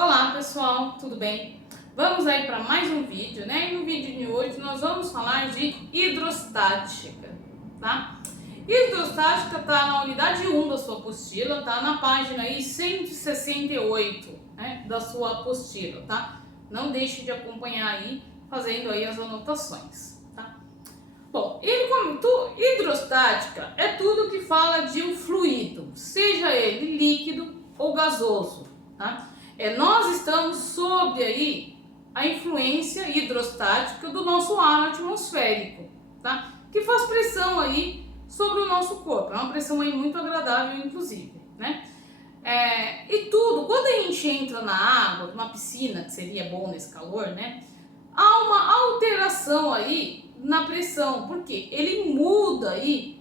Olá pessoal, tudo bem? Vamos aí para mais um vídeo, né? E no vídeo de hoje nós vamos falar de hidrostática, tá? Hidrostática tá na unidade 1 da sua apostila, tá na página aí 168, né, da sua apostila, tá? Não deixe de acompanhar aí, fazendo aí as anotações, tá? Bom, hidrostática é tudo que fala de um fluido, seja ele líquido ou gasoso, tá? Nós estamos sob aí a influência hidrostática do nosso ar atmosférico, tá? Que faz pressão aí sobre o nosso corpo. É uma pressão aí muito agradável, inclusive, né? E tudo, quando a gente entra na água, numa piscina, que seria bom nesse calor, né? Há uma alteração aí na pressão, porque ele muda aí,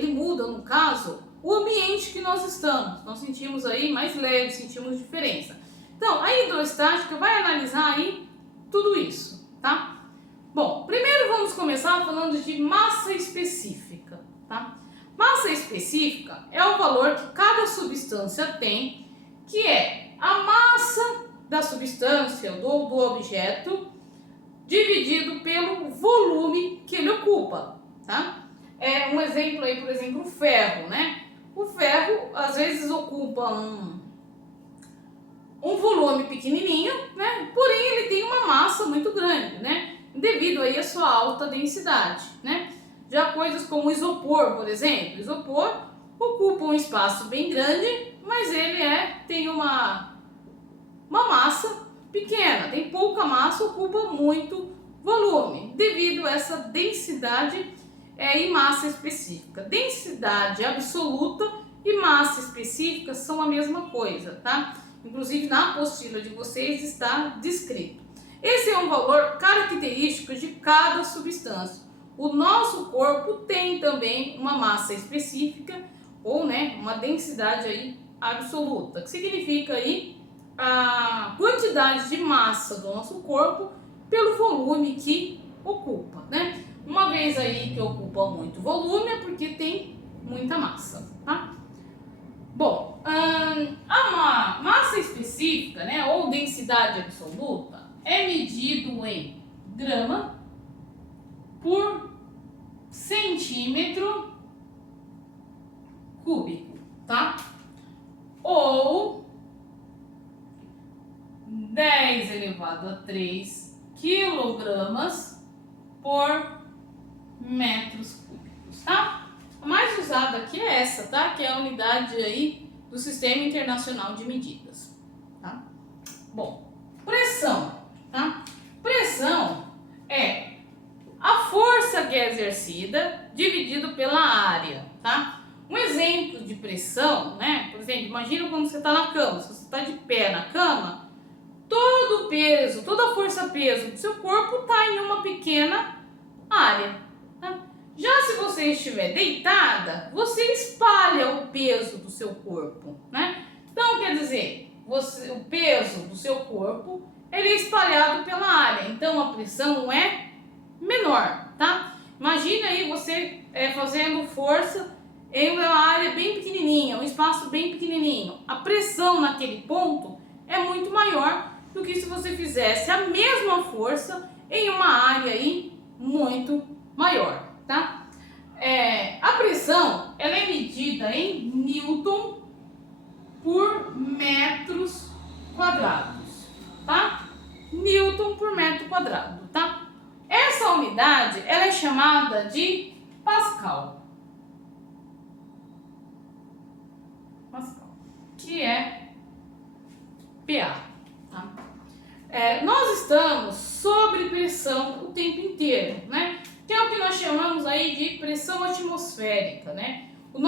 no caso, o ambiente que nós estamos. Nós sentimos aí mais leve, sentimos diferença. Então, a hidrostática vai analisar aí tudo isso, tá? Bom, primeiro vamos começar falando de massa específica, tá? Massa específica é o valor que cada substância tem, que é a massa da substância ou do objeto dividido pelo volume que ele ocupa, tá? Um exemplo aí, por exemplo, o ferro, né? O ferro às vezes ocupa um volume pequenininho, né? Porém ele tem uma massa muito grande, né? Devido aí à sua alta densidade, né? Já coisas como o isopor, por exemplo, o isopor ocupa um espaço bem grande, mas ele tem uma massa pequena, tem pouca massa, ocupa muito volume, devido a essa densidade e massa específica. Densidade absoluta e massa específica são a mesma coisa, tá? Inclusive na apostila de vocês está descrito. Esse é um valor característico de cada substância. O nosso corpo tem também uma massa específica ou, né, uma densidade aí absoluta, que significa aí a quantidade de massa do nosso corpo pelo volume que ocupa, né? Uma vez aí que ocupa muito volume é porque tem muita massa, tá? Bom, a massa específica, né, ou densidade absoluta, é medido em grama por centímetro cúbico, tá? Ou 10 elevado a 3 quilogramas por metros cúbicos, tá? A mais usada aqui é essa, tá? Que é a unidade aí do Sistema Internacional de Medidas, tá? Bom, pressão, tá? Pressão é a força que é exercida dividido pela área, tá? Um exemplo de pressão, né? Por exemplo, imagina quando você está na cama, se você está de pé na cama, todo o peso, toda a força-peso do seu corpo está em uma pequena área, tá? Já se você estiver deitada, você espalha o peso do seu corpo, né? Então, quer dizer, o peso do seu corpo ele é espalhado pela área, então a pressão é menor, tá? Imagina aí você fazendo força em uma área bem pequenininha, um espaço bem pequenininho. A pressão naquele ponto é muito maior do que se você fizesse a mesma força em uma área aí muito maior, tá? A pressão ela é medida em Newton por metros quadrados, tá? Newton por metro quadrado, tá? Essa unidade ela é chamada de Pascal. Pascal, que é PA, tá? Nós estamos sob pressão o tempo inteiro, né? Que é o que nós chamamos aí de pressão atmosférica, né? O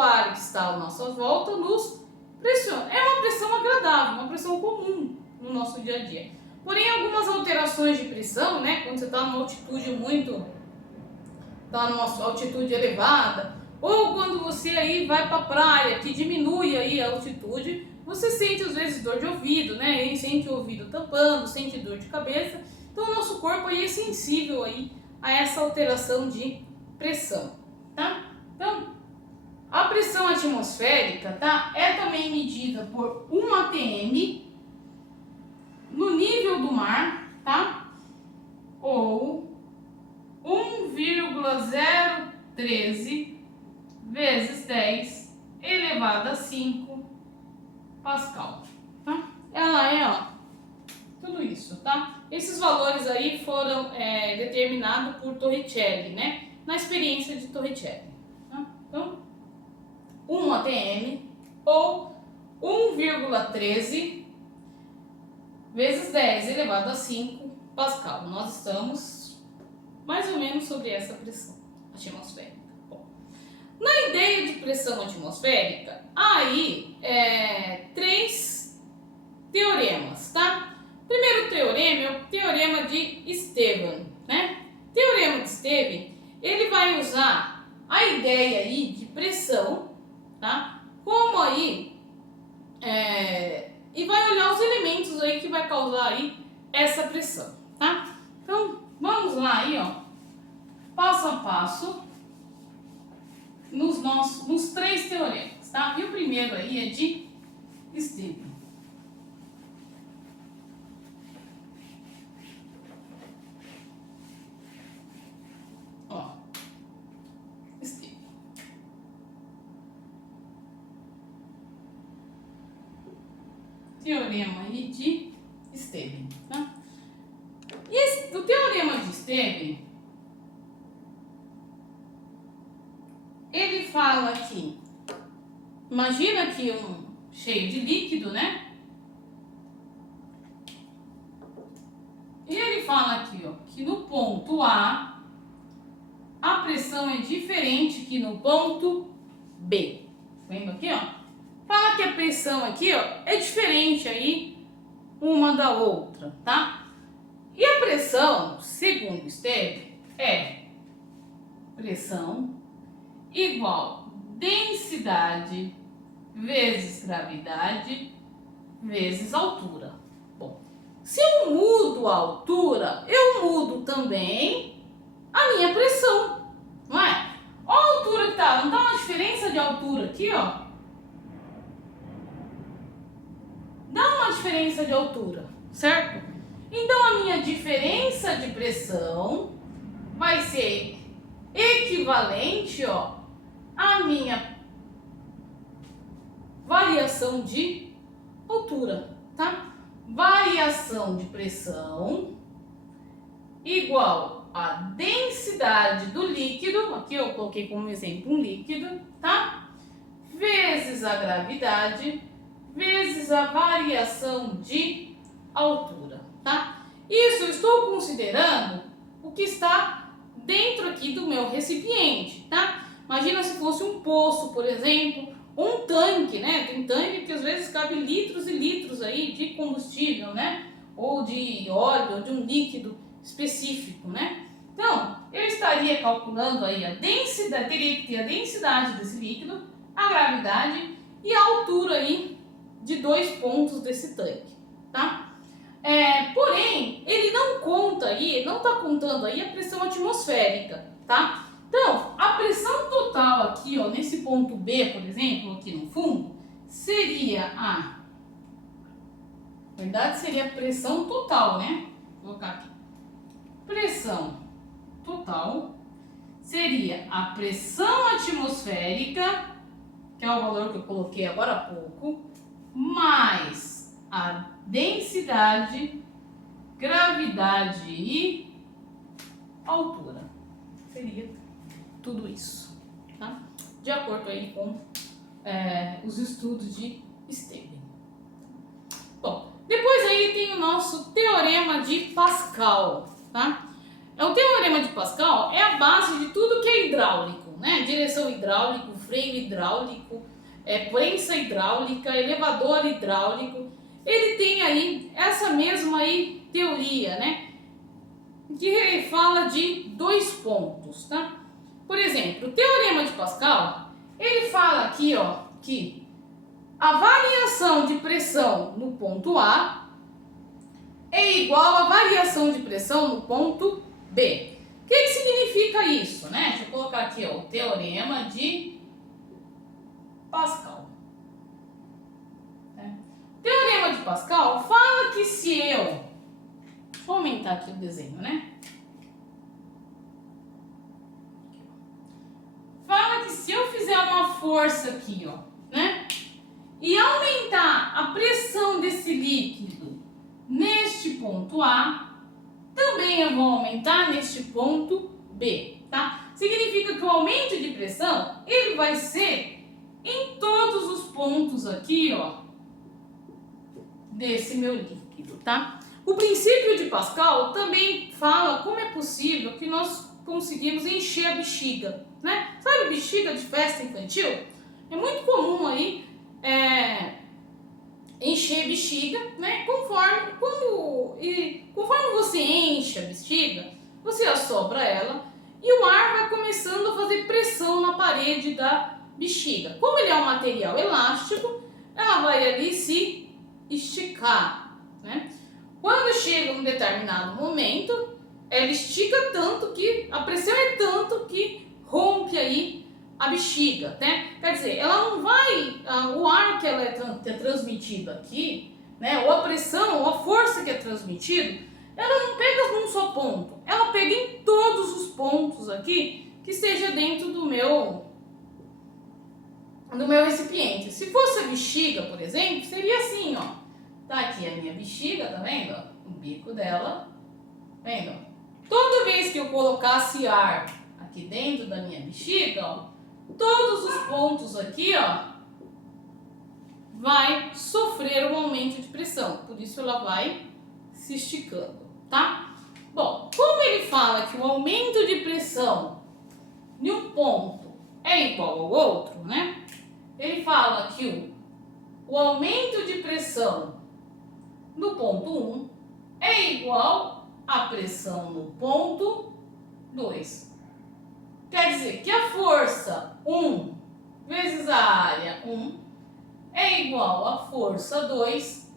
ar que está à nossa volta nos pressiona. É uma pressão agradável, uma pressão comum no nosso dia a dia. Porém, algumas alterações de pressão, né? Quando você está numa altitude numa altitude elevada, ou quando você aí vai para a praia, que diminui aí a altitude, você sente às vezes dor de ouvido, né? E sente o ouvido tampando, sente dor de cabeça. Então o nosso corpo aí é sensível aí a essa alteração de pressão, tá? Então, a pressão atmosférica, tá? É também medida por 1 atm, do mar, tá? Ou 1,013 vezes 10 elevado a 5 Pascal, tá? Ela é, ó, tudo isso, tá? Esses valores aí foram determinados por Torricelli, né? Na experiência de Torricelli, tá? Então, 1 atm ou 1,13 vezes 10 elevado a 5 Pascal. Nós estamos mais ou menos sobre essa pressão atmosférica. Bom, na ideia de pressão atmosférica, aí três teoremas, tá? Primeiro teorema é o teorema de Esteban, né? O teorema de Esteban, ele vai usar a ideia aí de pressão, tá? Como aí e vai olhar os elementos aí que vai causar aí essa pressão, tá? Então, vamos lá aí, ó, passo a passo nos três teoremas, tá? E o primeiro aí é de Esteban. Ó, Esteban. Teorema aí de Esteban, tá? E o teorema de Esteban, ele fala que, imagina aqui cheio de líquido, né? E ele fala aqui, ó, que no ponto A, a pressão é diferente que no ponto B. Vendo aqui, ó? Fala que a pressão aqui, ó, é diferente aí uma da outra, tá? E a pressão, segundo Esteban, é pressão igual densidade vezes gravidade vezes altura. Bom, se eu mudo a altura, eu mudo também a minha pressão, não é? Olha a altura que tá, não tá uma diferença de altura aqui, ó? Dá uma diferença de altura, certo? Então a minha diferença de pressão vai ser equivalente, ó, à minha variação de altura, tá? Variação de pressão igual a densidade do líquido, aqui eu coloquei como exemplo um líquido, tá? Vezes a gravidade, vezes a variação de altura, tá? Isso eu estou considerando o que está dentro aqui do meu recipiente, tá? Imagina se fosse um poço, por exemplo, ou um tanque, né? Tem tanque que às vezes cabe litros e litros aí de combustível, né? Ou de óleo, ou de um líquido específico, né? Então, eu estaria calculando aí a densidade, teria que ter a densidade desse líquido, a gravidade e a altura aí de 2 pontos desse tanque, tá? Porém, ele não conta aí, não está contando aí a pressão atmosférica, tá? Então, a pressão total aqui, ó, nesse ponto B, por exemplo, aqui no fundo, seria na verdade, seria a pressão total, né? Vou colocar aqui. Pressão total seria a pressão atmosférica, que é o valor que eu coloquei agora há pouco, mais a densidade, gravidade e altura. Seria tudo isso, tá? De acordo aí com os estudos de Esteban. Bom, depois aí tem o nosso teorema de Pascal, tá? O teorema de Pascal é a base de tudo que é hidráulico, né? Direção hidráulica, freio hidráulico, prensa hidráulica, elevador hidráulico. Ele tem aí essa mesma aí teoria, né? Que fala de 2 pontos, tá? Por exemplo, o teorema de Pascal, ele fala aqui, ó, que a variação de pressão no ponto A é igual à variação de pressão no ponto B. O que significa isso, né? Deixa eu colocar aqui, ó, o teorema de Pascal. O teorema de Pascal fala que se eu Vou aumentar aqui o desenho, né? Fala que se eu fizer uma força aqui, ó, né? E aumentar a pressão desse líquido neste ponto A, também eu vou aumentar neste ponto B, tá? Significa que o aumento de pressão, ele vai ser em todos os pontos aqui, ó, desse meu líquido, tá? O princípio de Pascal também fala como é possível que nós conseguimos encher a bexiga, né? Sabe bexiga de festa infantil? É muito comum aí encher bexiga, né? Conforme você enche a bexiga, você assopra ela e o ar vai começando a fazer pressão na parede da bexiga. Como ele é um material elástico, ela vai ali se esticar, né? Quando chega um determinado momento, ela estica tanto que a pressão é tanto que rompe aí a bexiga, né? Quer dizer, ela não vai, o ar que ela é transmitido aqui, né? Ou a pressão, ou a força que é transmitido, ela não pega num só ponto, ela pega em todos os pontos aqui que esteja dentro do meu recipiente. Se fosse a bexiga, por exemplo, seria assim, ó. Tá aqui a minha bexiga, tá vendo? O bico dela, vendo? Toda vez que eu colocasse ar aqui dentro da minha bexiga, ó, todos os pontos aqui, ó, vai sofrer um aumento de pressão. Por isso ela vai se esticando, tá? Bom, como ele fala que o aumento de pressão em um ponto é igual ao outro, né? Ele fala que o aumento de pressão no ponto 1 é igual à pressão no ponto 2. Quer dizer que a força 1 vezes a área 1 é igual à força 2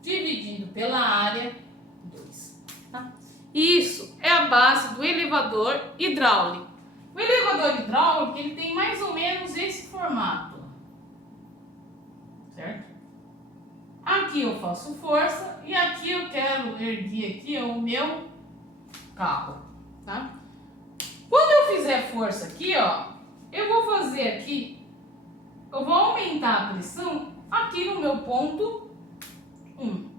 dividido pela área 2. Tá? Isso é a base do elevador hidráulico. O elevador hidráulico ele tem mais ou menos esse formato, certo? Aqui eu faço força e aqui eu quero erguer aqui o meu carro, tá? Quando eu fizer força aqui, ó, eu vou fazer aqui, eu vou aumentar a pressão aqui no meu ponto 1.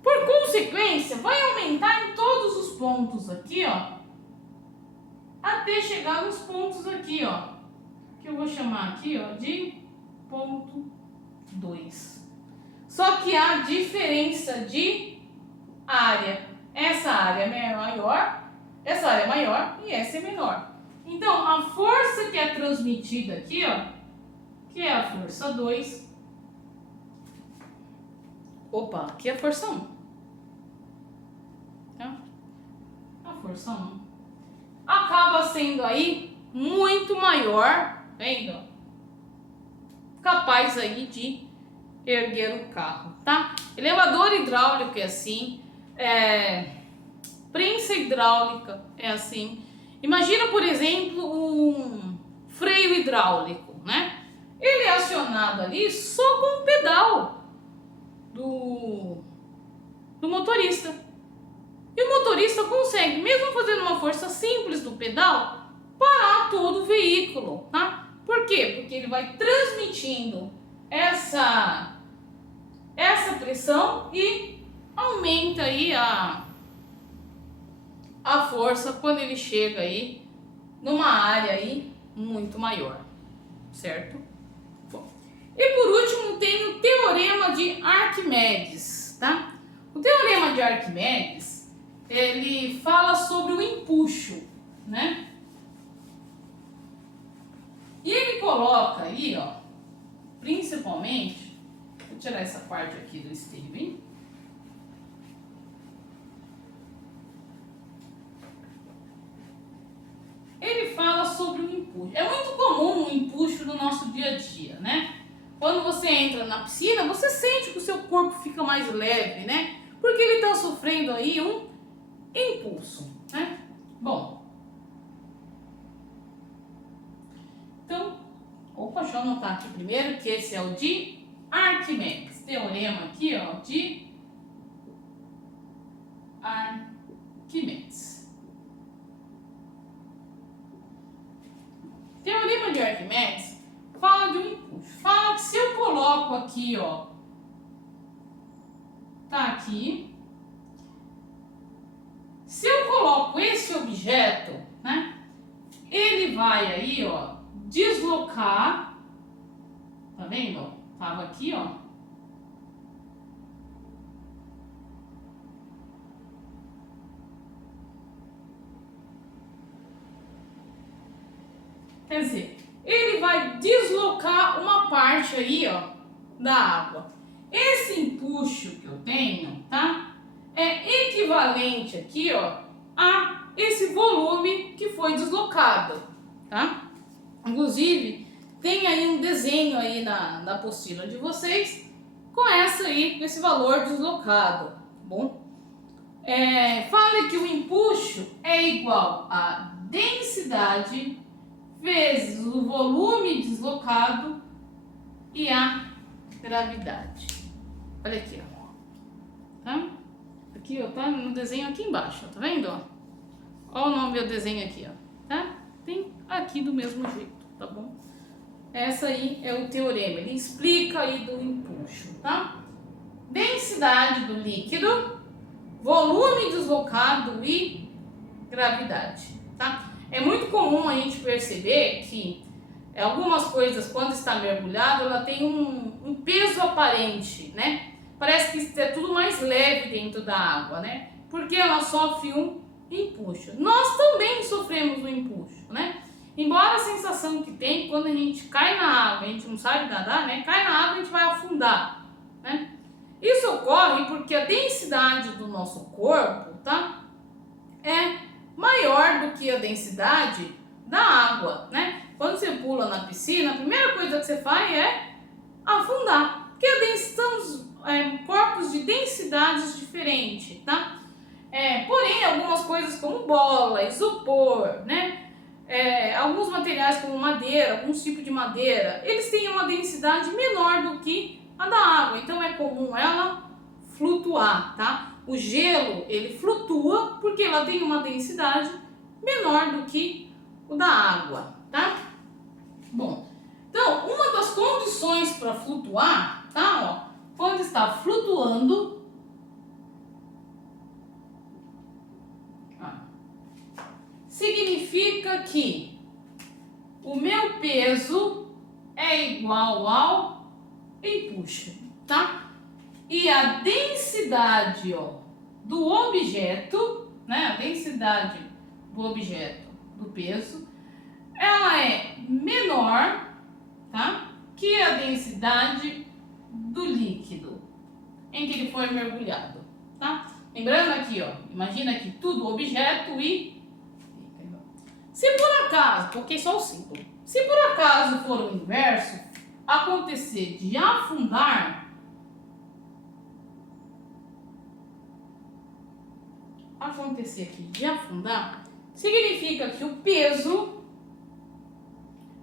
Por consequência, vai aumentar em todos os pontos aqui, ó, até chegar nos pontos aqui, ó, que eu vou chamar aqui, ó, de ponto 2. Só que há diferença de área. Essa área é maior, essa área é maior e essa é menor. Então, a força que é transmitida aqui, ó, que é a força 2. Opa, aqui é a força 1. Tá? A força 1. Acaba sendo aí muito maior, vendo? Capaz aí de erguer o carro, tá? Elevador hidráulico é assim, prensa hidráulica é assim. Imagina, por exemplo, um freio hidráulico, né? Ele é acionado ali só com o pedal do motorista. E o motorista consegue, mesmo fazendo uma força simples do pedal, parar todo o veículo, tá? Por quê? Porque ele vai transmitindo essa pressão e aumenta aí a força quando ele chega aí numa área aí muito maior, certo? Bom, e por último tem o teorema de Arquimedes, tá? O teorema de Arquimedes, ele fala sobre o empuxo, né? E ele coloca aí, ó, principalmente, vou tirar essa parte aqui do espelho, hein? Ele fala sobre o empuxo. É muito comum o empuxo no nosso dia a dia, né? Quando você entra na piscina, você sente que o seu corpo fica mais leve, né? Porque ele está sofrendo aí um impulso, né? Bom, então, deixa eu anotar aqui primeiro que esse é o de Arquimedes. Teorema aqui, ó, de aqui, ó, tá aqui. Se eu coloco esse objeto, né, ele vai aí, ó, deslocar, tá vendo? Tava aqui, ó. Quer dizer, ele vai deslocar uma parte aí, ó, da água. Esse empuxo que eu tenho, tá? É equivalente aqui, ó, a esse volume que foi deslocado, tá? Inclusive, tem aí um desenho aí na apostila de vocês com esse valor deslocado, tá bom? Fala que o empuxo é igual a densidade vezes o volume deslocado e a gravidade. Olha aqui, ó. Tá? Aqui, ó, tá no desenho aqui embaixo, ó, tá vendo, ó? Olha o nome do desenho aqui, ó, tá? Tem aqui do mesmo jeito, tá bom? Essa aí é o teorema, ele explica aí do empuxo, tá? Densidade do líquido, volume deslocado e gravidade, tá? É muito comum a gente perceber que algumas coisas, quando está mergulhado, ela tem um peso aparente, né? Parece que é tudo mais leve dentro da água, né? Porque ela sofre um empuxo. Nós também sofremos um empuxo, né? Embora a sensação que tem quando a gente cai na água, a gente não sabe nadar, né? Cai na água, a gente vai afundar, né? Isso ocorre porque a densidade do nosso corpo, tá? É maior do que a densidade da água, né? Quando você pula na piscina, a primeira coisa que você faz é afundar, porque estamos corpos de densidades diferentes, tá? Porém, algumas coisas como bola, isopor, né? Alguns materiais como madeira, alguns tipos de madeira, eles têm uma densidade menor do que a da água, então é comum ela flutuar, tá? O gelo, ele flutua porque ela tem uma densidade menor do que o da água, tá? Bom, então, uma das condições para flutuar, tá? Ó, quando está flutuando, significa que o meu peso é igual ao empuxo, tá? E a densidade, ó, do objeto, né? A densidade do objeto, do peso, ela é menor, tá? Que a densidade do líquido em que ele foi mergulhado, tá? Lembrando aqui, ó, imagina que tudo objeto e se por acaso, coloquei só o símbolo, se por acaso for o inverso, acontecer de afundar, significa que o peso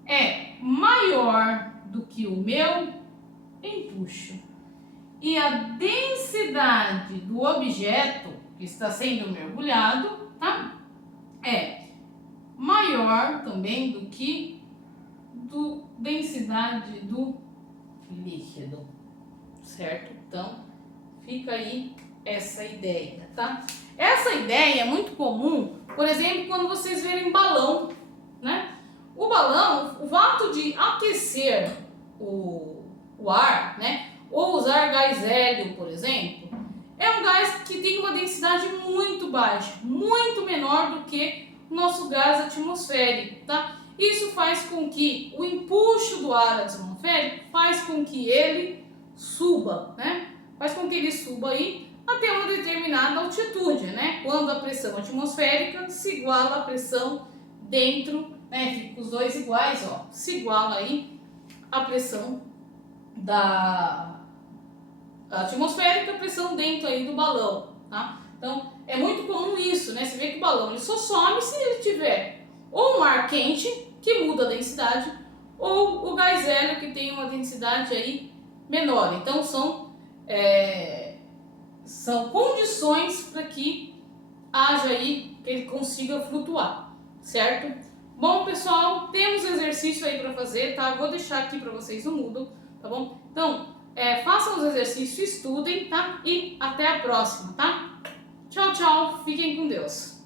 é maior do que o meu empuxo e a densidade do objeto que está sendo mergulhado, tá? É maior também do que a densidade do líquido, certo? Então, fica aí essa ideia, tá? Essa ideia é muito comum, por exemplo, quando vocês verem balão, né? O balão, o fato de aquecer o ar, né? Ou usar gás hélio, por exemplo, é um gás que tem uma densidade muito baixa, muito menor do que o nosso gás atmosférico, tá? Isso faz com que o empuxo do ar atmosférico faz com que ele suba, né? Faz com que ele suba aí até uma determinada altitude, né? Quando a pressão atmosférica se iguala à pressão dentro, né? Fica os dois iguais, ó. Se iguala aí a pressão da atmosférica, a pressão dentro aí do balão, tá? Então, é muito comum isso, né? Você vê que o balão ele só some se ele tiver ou um ar quente, que muda a densidade, ou o gás hélio, que tem uma densidade aí menor. Então, são condições para que haja aí, que ele consiga flutuar, certo? Bom, pessoal, temos exercício aí para fazer, tá? Vou deixar aqui para vocês no Moodle, tá bom? Então, façam os exercícios, estudem, tá? E até a próxima, tá? Tchau, tchau. Fiquem com Deus.